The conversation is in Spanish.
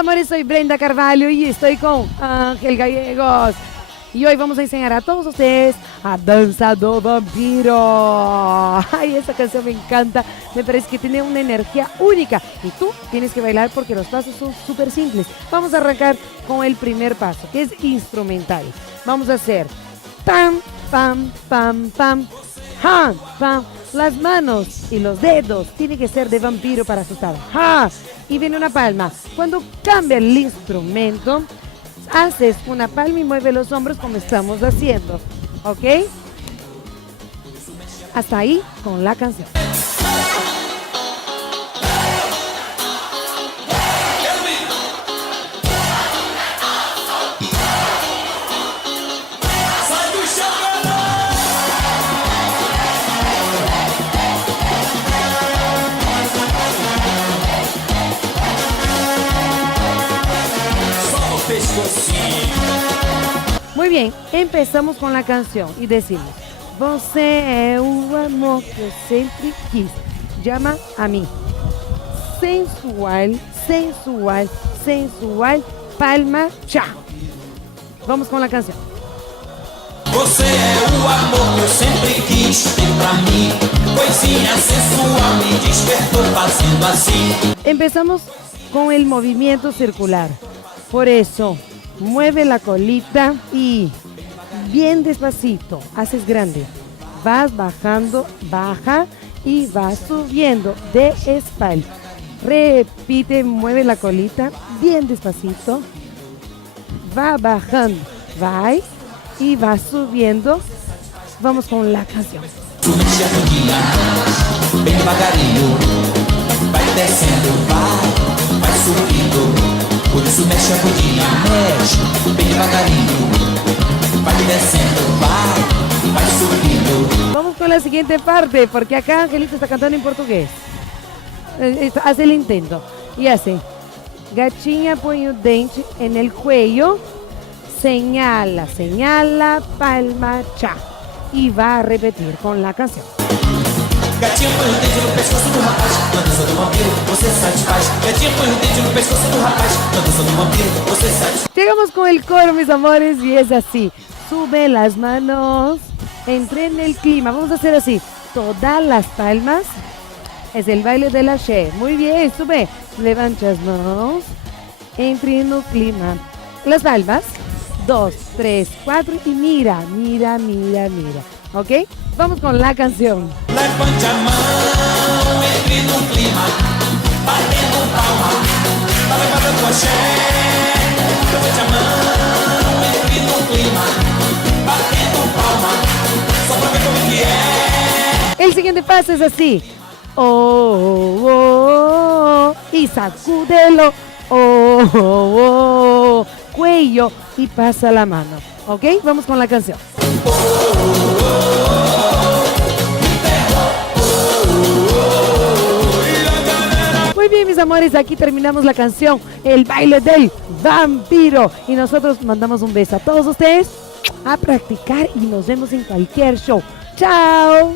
amores, soy Brenda Carvalho y estoy con Ángel Gallegos. Y hoy vamos a enseñar a todos ustedes a Danza do Vampiro. Ay, esta canción me encanta, me parece que tiene una energía única. Y tú tienes que bailar porque los pasos son súper simples. Vamos a arrancar con el primer paso, que es instrumental. Vamos a hacer pam, pam, pam, pam, ha, pam. Las manos y los dedos tienen que ser de vampiro para asustar. ¡Ja! Y viene una palma. Cuando cambia el instrumento, haces una palma y mueve los hombros como estamos haciendo. ¿Ok? Hasta ahí con la canción. Muy bien, empezamos con la canción y decimos: Você é o amor que eu sempre quis. Llama a mí. Sensual, sensual, sensual. Palma, chao. Vamos con la canción. Você é o amor que eu sempre quis ter pra mim. Coisinha sensual me despertou fazendo assim. Empezamos con el movimiento circular. Por eso, mueve la colita y bien despacito, haces grande. Vas bajando, baja y vas subiendo de espalda. Repite, mueve la colita bien despacito. Va bajando, va y va subiendo. Vamos con la canción. Mexe a bundinha, bem devagarinho. Vai descendo, vai subindo. Por isso mexe a bundinha, mexe bem devagarinho. Vai descendo, vai subindo. Vamos con la siguiente parte, porque acá Angelito está cantando en portugués. Hace el intento. Y hace: gatinha põe o dente en el cuello, señala, señala, palma, cha. Y va a repetir con la canción. Gatinha põe o dente no pescoço do rapaz, na dança do vampiro você satisfaz. Gatinha põe o dente no pescoço do rapaz, na dança do vampiro você satisfaz. Llegamos con el coro, mis amores, y es así. Sube las manos, entre en el clima. Vamos a hacer así, todas las palmas. Es el baile de la Che. Muy bien, sube, levanta las manos, entre en el clima. Las palmas, 2, 3, 4 y mira, mira, mira, mira. ¿Ok? Vamos con la canción. Levante a mão, entre no clima, batendo palma, tá levando tua Che. Levante a mão, entre no clima, batendo palma, só pra ver como que é. El siguiente paso es así. Oh, oh, oh, y sacúdelo. Oh, oh, oh, cuello y pasa la mano. ¿Ok? Vamos con la canción. Muy bien, mis amores, aquí terminamos la canción, el baile del vampiro. Y nosotros mandamos un beso a todos ustedes a practicar y nos vemos en cualquier show. ¡Chao!